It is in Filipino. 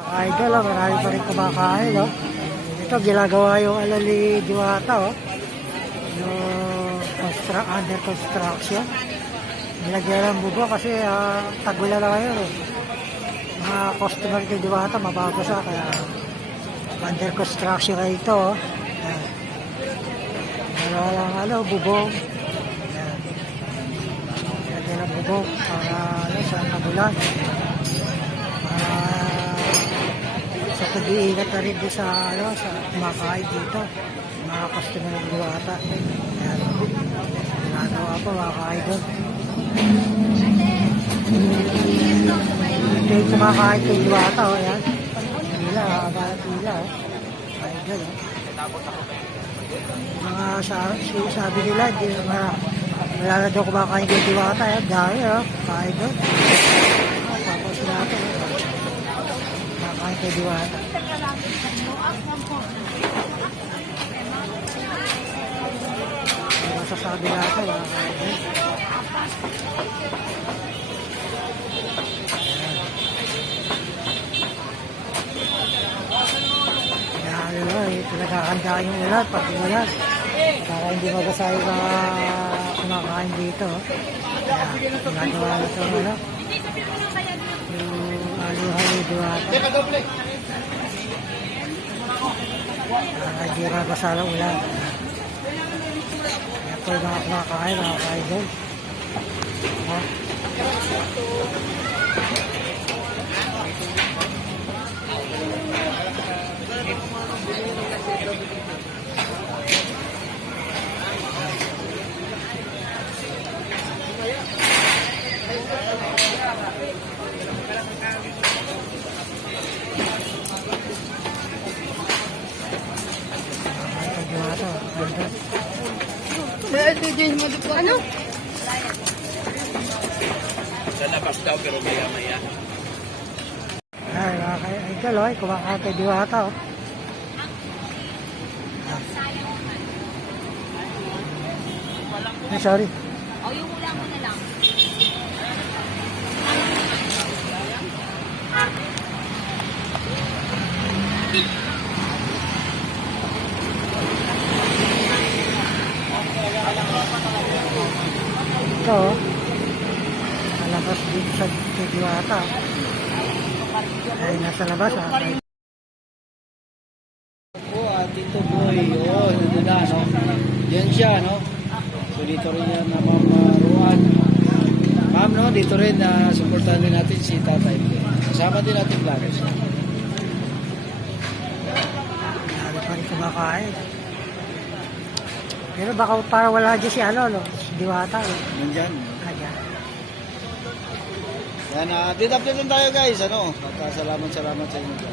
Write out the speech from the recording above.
Idol, marami pa rin kumakain, no? Ito, ginagawa yung alali Diwata, oh. Yung under construction. Nilagyan ng bubo kasi tagula lang ngayon, eh. Mga customer kay Diwata, mabago sa kaya under construction na ito, oh. Ayan. Meron lang, bubong. Ayan. Nilagyan ng bubong para, sa tagulan. Sa pag-iingat na rin sa kumakain dito, mga customer ng Diwata. Ayan, ginagawa po mga ka-idol. Ito yung kumakain ng Diwata, oh, ayan. Pila, haba na pila, oh. Idol, oh. Mga sabi nila, hindi wala na daw kumakain ng Diwata, ayan, dahil, oh, ka-idol. Tapos natin, oh. Kumakain kay Diwata. Ano sasabi natin, mga kaibig? Pinagkakandaan yung ulan, pati ulan. Para hindi mabasa yung mga kumakain dito. Kaya, ginagawa na ito, yung aluhan ni Diwata. Hindi mabasa ng ulan. Ito yung mga kumakain, mga kaidol. Ano? Sa labas daw pero maya-maya. Ay, mga ka-idol, oh, kumakain kay Diwata, oh. Ay, sorry. O, yung ulam mo na lang. Ito, oh. Nalabas dito sa Diwata. Ay, nasa labas, ah. Dito boy, yun, ito na, no? Yan siya, no? So dito rin yan na mamaruan. Ma'am, no? Dito rin na supportahan din natin si Tatay. Kasama din natin vloggers. Lalo pa rin kumakain. Pero baka para wala dyan si si Diwata, eh. Nandyan. Kaya. Yan, dito update tayo guys, ano? Salamat sa inyo.